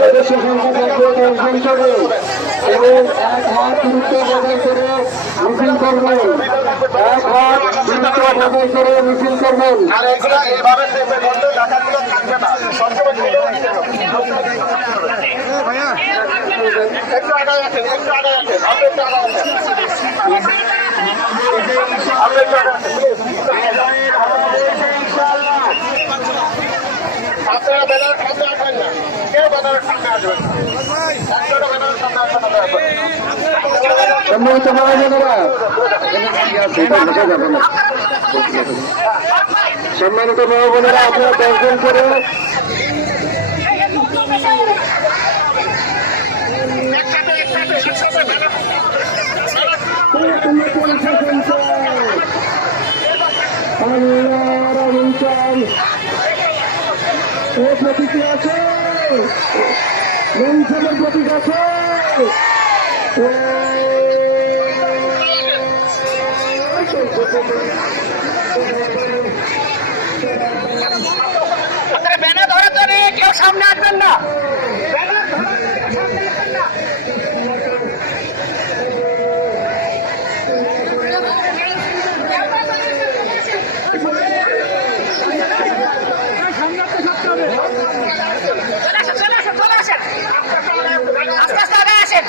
সদস্য সংখ্যা এবং এক হাত দূরত্ব বজায় করে মিছিল করবেন, এক হাত দূরত্ব বজায় করে মিছিল করবেন। একটু আগায় আছেন, একটু আগায় আছেন, আপনি একটু আগায় আছেন, আপনি একটু আগায় আছেন। আপনারা ব্যানারের সামনে আসবেন না, কেউ ব্যানারের সামনে আসবেন না, একজনও ব্যানারের সামনে আসবেন না। সম্মানিত মহাজনেরা, সম্মানিত মহাজনেরা, আপনারা 10 জন করে প্রতীক আছে, মঞ্চের প্রতীক আছে। আপনারা ব্যানার ধরে ধরে কেউ সামনে আসবেন না। চলে আসেন, আস্তে আস্তে আগে আসেন।